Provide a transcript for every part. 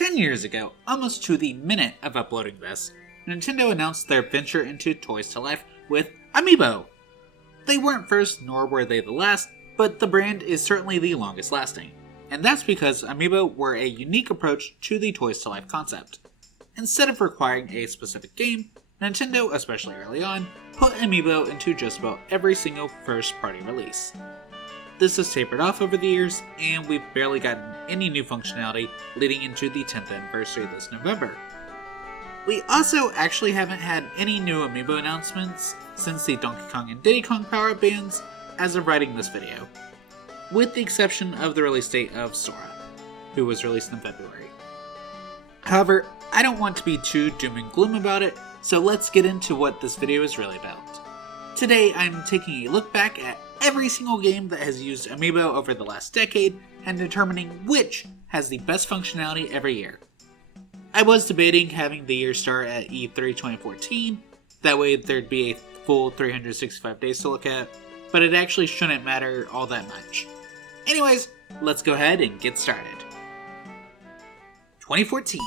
10 years ago, almost to the minute of uploading this, Nintendo announced their venture into Toys to Life with amiibo. They weren't first, nor were they the last, but the brand is certainly the longest lasting. And that's because amiibo were a unique approach to the Toys to Life concept. Instead of requiring a specific game, Nintendo, especially early on, put amiibo into just about every single first-party release. This has tapered off over the years, and we've barely gotten any new functionality leading into the 10th anniversary this November. We also actually haven't had any new amiibo announcements since the Donkey Kong and Diddy Kong power-up bands as of writing this video, with the exception of the release date of Sora, who was released in February. However, I don't want to be too doom and gloom about it, so let's get into what this video is really about. Today, I'm taking a look back at every single game that has used amiibo over the last decade and determining which has the best functionality every year. I was debating having the year start at E3 2014, that way there'd be a full 365 days to look at, but it actually shouldn't matter all that much. Anyways, let's go ahead and get started. 2014.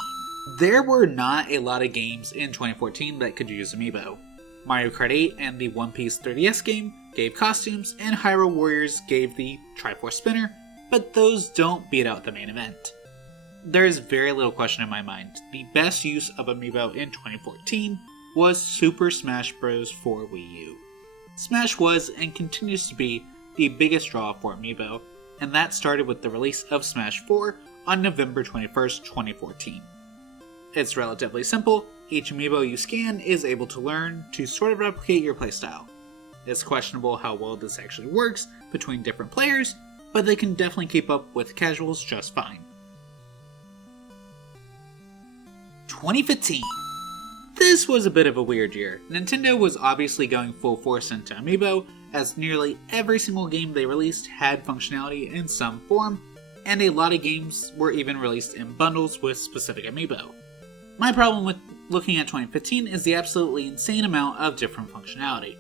There were not a lot of games in 2014 that could use amiibo. Mario Kart 8 and the One Piece 3DS game gave costumes, and Hyrule Warriors gave the Triforce Spinner, but those don't beat out the main event. There is very little question in my mind. The best use of amiibo in 2014 was Super Smash Bros. For Wii U. Smash was and continues to be the biggest draw for amiibo, and that started with the release of Smash 4 on November 21st, 2014. It's relatively simple. Each amiibo you scan is able to learn to sort of replicate your playstyle. It's questionable how well this actually works between different players, but they can definitely keep up with casuals just fine. 2015. This was a bit of a weird year. Nintendo was obviously going full force into amiibo, as nearly every single game they released had functionality in some form, and a lot of games were even released in bundles with specific amiibo. My problem with looking at 2015 is the absolutely insane amount of different functionality.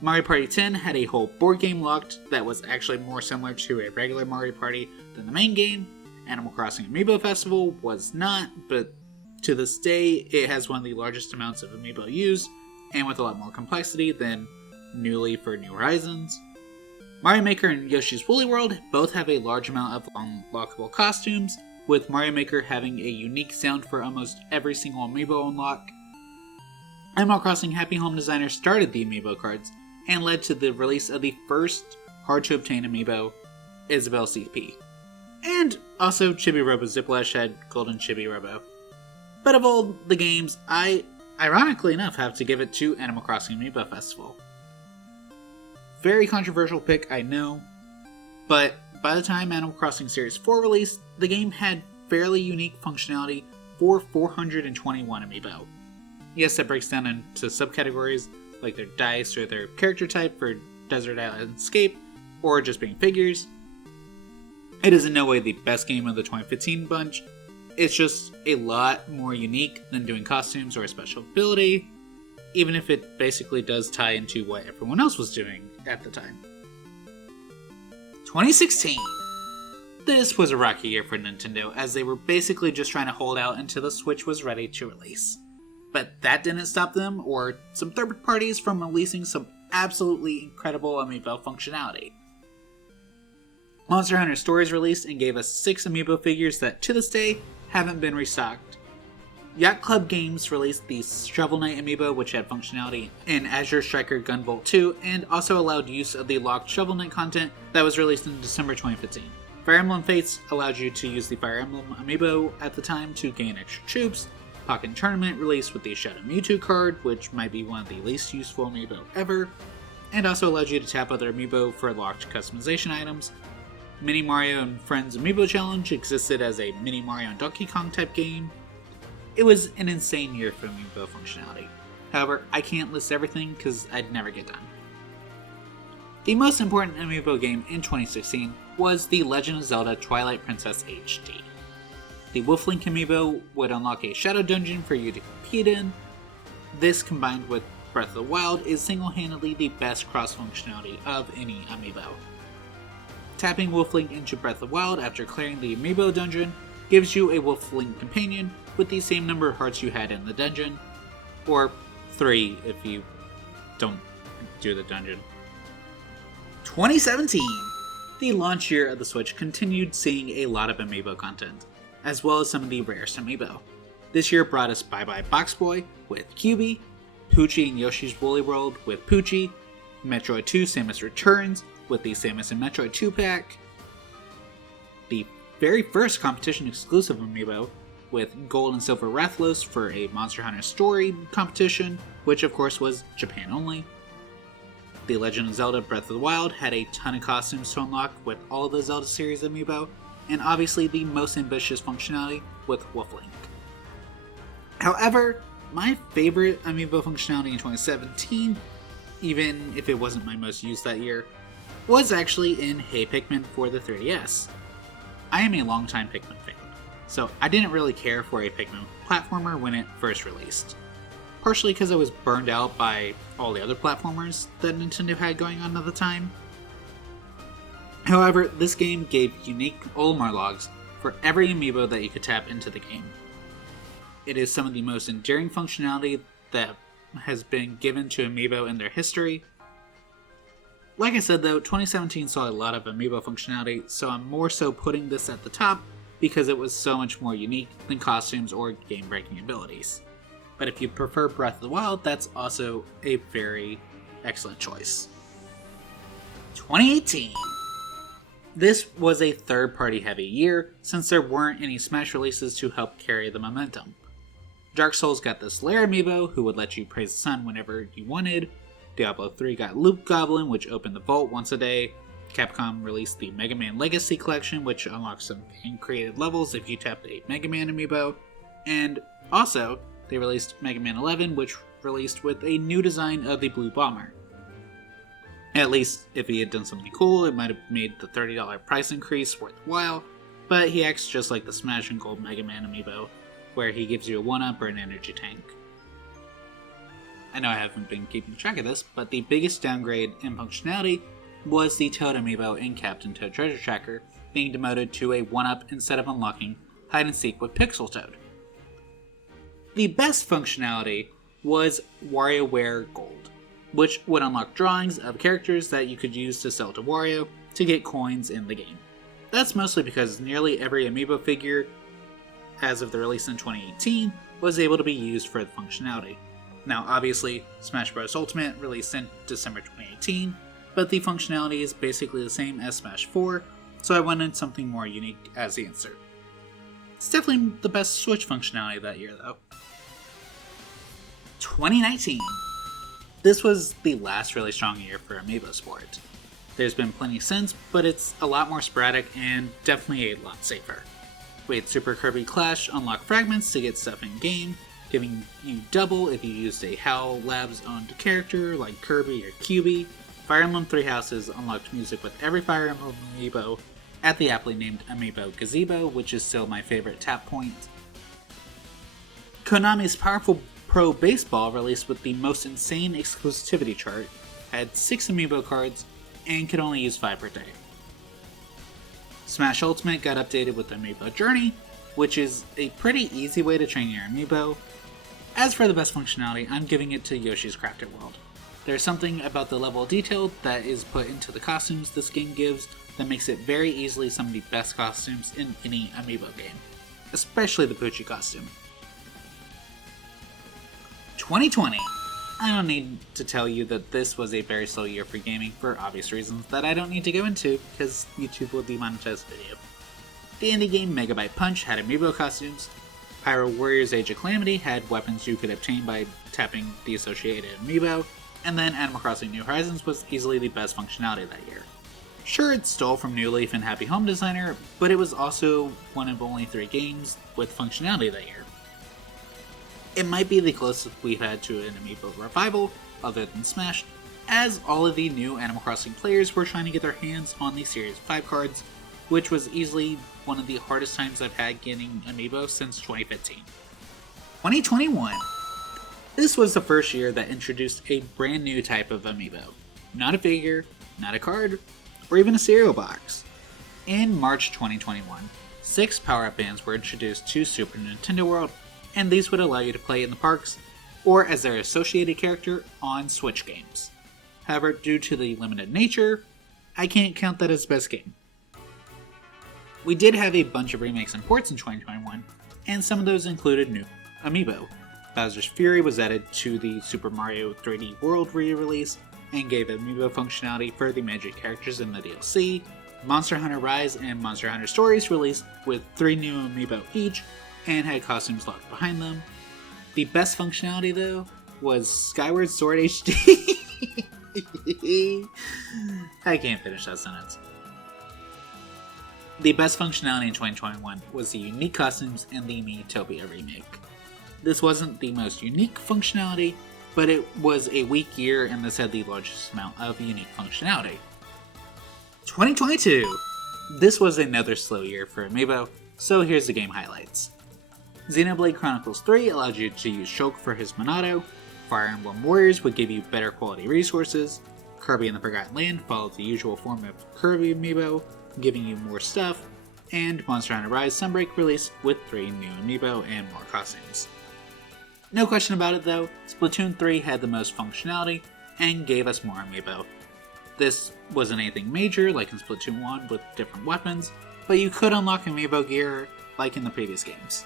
Mario Party 10 had a whole board game locked that was actually more similar to a regular Mario Party than the main game. Animal Crossing Amiibo Festival was not, but to this day it has one of the largest amounts of amiibo used, and with a lot more complexity than Newly for New Horizons. Mario Maker and Yoshi's Woolly World both have a large amount of unlockable costumes, with Mario Maker having a unique sound for almost every single amiibo unlock. Animal Crossing Happy Home Designer started the amiibo cards and led to the release of the first hard-to-obtain amiibo, Isabelle CP. And also Chibi Robo Ziplash had Golden Chibi Robo. But of all the games, I, ironically enough, have to give it to Animal Crossing Amiibo Festival. Very controversial pick, I know, but by the time Animal Crossing Series 4 released, the game had fairly unique functionality for 421 amiibo. Yes, that breaks down into subcategories, like their dice or their character type for Desert Island Escape, or just being figures. It is in no way the best game of the 2015 bunch, it's just a lot more unique than doing costumes or a special ability, even if it basically does tie into what everyone else was doing at the time. 2016. This was a rocky year for Nintendo, as they were basically just trying to hold out until the Switch was ready to release. But that didn't stop them, or some third parties, from releasing some absolutely incredible amiibo functionality. Monster Hunter Stories released and gave us 6 amiibo figures that, to this day, haven't been restocked. Yacht Club Games released the Shovel Knight amiibo, which had functionality in Azure Striker Gunvolt 2, and also allowed use of the locked Shovel Knight content that was released in December 2015. Fire Emblem Fates allowed you to use the Fire Emblem amiibo at the time to gain extra troops. Pokken Tournament released with the Shadow Mewtwo card, which might be one of the least useful amiibo ever, and also allowed you to tap other amiibo for locked customization items. Mini Mario and Friends Amiibo Challenge existed as a Mini Mario and Donkey Kong type game. It was an insane year for amiibo functionality. However, I can't list everything because I'd never get done. The most important amiibo game in 2016 was The Legend of Zelda Twilight Princess HD. The Wolf Link amiibo would unlock a shadow dungeon for you to compete in. This, combined with Breath of the Wild, is single-handedly the best cross-functionality of any amiibo. Tapping Wolf Link into Breath of the Wild after clearing the amiibo dungeon gives you a Wolf Link companion with the same number of hearts you had in the dungeon, or 3 if you don't do the dungeon. 2017! The launch year of the Switch continued seeing a lot of amiibo content, as well as some of the rarest amiibo. This year brought us Bye Bye Box Boy with QB, Poochie and Yoshi's Woolly World with Poochie, Metroid 2 Samus Returns with the Samus and Metroid 2-pack, the very first competition exclusive amiibo with Gold and Silver Rathalos for a Monster Hunter Story competition, which of course was Japan only. The Legend of Zelda Breath of the Wild had a ton of costumes to unlock with all of the Zelda series amiibo, and obviously the most ambitious functionality with Wolf Link. However, my favorite amiibo functionality in 2017, even if it wasn't my most used that year, was actually in Hey Pikmin for the 3DS. I am a longtime Pikmin fan, so I didn't really care for a Pikmin platformer when it first released. Partially because I was burned out by all the other platformers that Nintendo had going on at the time. However, this game gave unique Olimar logs for every amiibo that you could tap into the game. It is some of the most endearing functionality that has been given to amiibo in their history. Like I said though, 2017 saw a lot of amiibo functionality, so I'm more so putting this at the top because it was so much more unique than costumes or game-breaking abilities. But if you prefer Breath of the Wild, that's also a very excellent choice. 2018! This was a third-party heavy year, since there weren't any Smash releases to help carry the momentum. Dark Souls got the Slayer amiibo, who would let you praise the sun whenever you wanted. Diablo 3 got Loop Goblin, which opened the vault once a day. Capcom released the Mega Man Legacy Collection, which unlocks some fan-created levels if you tapped a Mega Man amiibo. And also, they released Mega Man 11, which released with a new design of the Blue Bomber. At least, if he had done something cool, it might have made the $30 price increase worthwhile, but he acts just like the Smash and Gold Mega Man amiibo, where he gives you a 1-up or an energy tank. I know I haven't been keeping track of this, but the biggest downgrade in functionality was the Toad amiibo in Captain Toad Treasure Tracker being demoted to a 1-up instead of unlocking Hide and Seek with Pixel Toad. The best functionality was WarioWare Gold, which would unlock drawings of characters that you could use to sell to Wario to get coins in the game. That's mostly because nearly every amiibo figure, as of the release in 2018, was able to be used for the functionality. Now obviously, Smash Bros. Ultimate released in December 2018, but the functionality is basically the same as Smash 4, so I wanted something more unique as the answer. It's definitely the best Switch functionality that year though. 2019. This was the last really strong year for amiibo sport. There's been plenty since, but it's a lot more sporadic and definitely a lot safer. We had Super Kirby Clash unlock fragments to get stuff in game, giving you double if you used a HAL Labs owned character like Kirby or QB. Fire Emblem Three Houses unlocked music with every Fire Emblem amiibo at the aptly named Amiibo Gazebo, which is still my favorite tap point. Konami's Powerful Pro Baseball, released with the most insane exclusivity chart, had 6 amiibo cards and could only use 5 per day. Smash Ultimate got updated with Amiibo Journey, which is a pretty easy way to train your amiibo. As for the best functionality, I'm giving it to Yoshi's Crafted World. There's something about the level of detail that is put into the costumes this game gives that makes it very easily some of the best costumes in any amiibo game, especially the Poochie costume. 2020. I don't need to tell you that this was a very slow year for gaming for obvious reasons that I don't need to go into because YouTube will demonetize the video. The indie game Megabyte Punch had amiibo costumes, Pyro Warriors Age of Calamity had weapons you could obtain by tapping the associated amiibo, and then Animal Crossing New Horizons was easily the best functionality that year. Sure, it stole from New Leaf and Happy Home Designer, but it was also one of only 3 games with functionality that year. It might be the closest we've had to an amiibo revival, other than Smash, as all of the new Animal Crossing players were trying to get their hands on the Series 5 cards, which was easily one of the hardest times I've had getting amiibo since 2015. 2021. This was the first year that introduced a brand new type of amiibo. Not a figure, not a card, or even a cereal box. In March 2021, 6 power-up bands were introduced to Super Nintendo World, and these would allow you to play in the parks or as their associated character on Switch games. However, due to the limited nature, I can't count that as best game. We did have a bunch of remakes and ports in 2021, and some of those included new amiibo. Bowser's Fury was added to the Super Mario 3D World re-release and gave amiibo functionality for the magic characters in the DLC. Monster Hunter Rise and Monster Hunter Stories released with 3 new amiibo each and had costumes locked behind them. The best functionality though was Skyward Sword HD. I can't finish that sentence. The best functionality in 2021 was the unique costumes and the Miitopia remake. This wasn't the most unique functionality, but it was a weak year and this had the largest amount of unique functionality. 2022! This was another slow year for amiibo, so here's the game highlights. Xenoblade Chronicles 3 allowed you to use Shulk for his Monado, Fire Emblem Warriors would give you better quality resources, Kirby in the Forgotten Land followed the usual form of Kirby amiibo, giving you more stuff, and Monster Hunter Rise Sunbreak released with 3 new amiibo and more costumes. No question about it though, Splatoon 3 had the most functionality and gave us more amiibo. This wasn't anything major like in Splatoon 1 with different weapons, but you could unlock amiibo gear like in the previous games.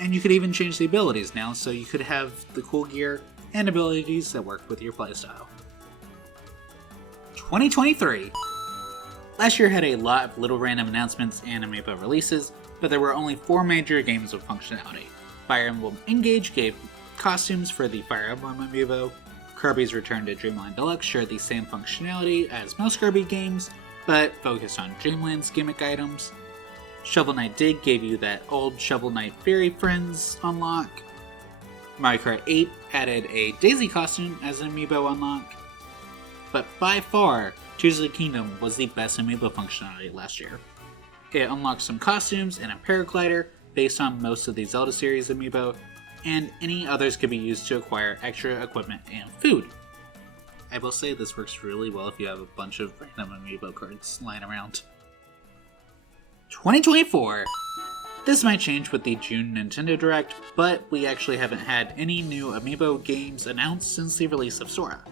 And you could even change the abilities now, so you could have the cool gear and abilities that work with your playstyle. 2023! Last year had a lot of little random announcements and amiibo releases, but there were only 4 major games with functionality. Fire Emblem Engage gave costumes for the Fire Emblem amiibo, Kirby's Return to Dreamland Deluxe shared the same functionality as most Kirby games, but focused on Dreamland's gimmick items. Shovel Knight Dig gave you that old Shovel Knight Fairy Friends unlock. Mario Kart 8 added a Daisy costume as an amiibo unlock. But by far, Tears of the Kingdom was the best amiibo functionality last year. It unlocked some costumes and a paraglider based on most of the Zelda series amiibo, and any others could be used to acquire extra equipment and food. I will say this works really well if you have a bunch of random amiibo cards lying around. 2024! This might change with the June Nintendo Direct, but we actually haven't had any new amiibo games announced since the release of Sora.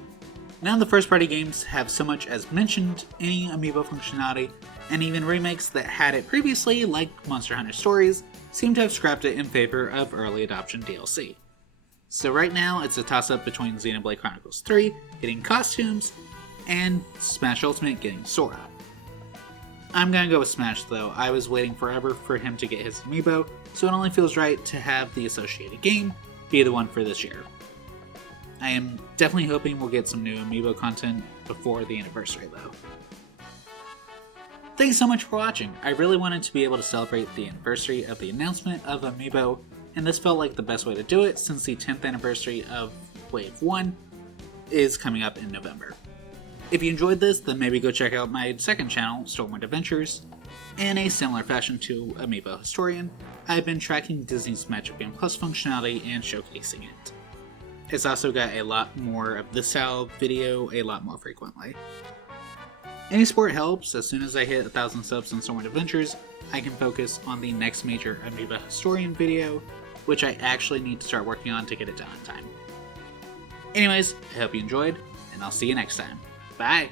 None of the first-party games have so much as mentioned any amiibo functionality, and even remakes that had it previously, like Monster Hunter Stories, seem to have scrapped it in favor of early adoption DLC. So right now, it's a toss-up between Xenoblade Chronicles 3 getting costumes, and Smash Ultimate getting Sora. I'm gonna go with Smash though. I was waiting forever for him to get his amiibo, so it only feels right to have the associated game be the one for this year. I am definitely hoping we'll get some new amiibo content before the anniversary though. Thanks so much for watching. I really wanted to be able to celebrate the anniversary of the announcement of amiibo, and this felt like the best way to do it since the 10th anniversary of Wave 1 is coming up in November. If you enjoyed this, then maybe go check out my second channel, Stormwind Adventures. In a similar fashion to Amiibo Historian, I've been tracking Disney's Magic Band Plus functionality and showcasing it. It's also got a lot more of this style video a lot more frequently. Any support helps. As soon as I hit 1,000 subs on Stormwind Adventures, I can focus on the next major Amiibo Historian video, which I actually need to start working on to get it done in time. Anyways, I hope you enjoyed, and I'll see you next time. Bye!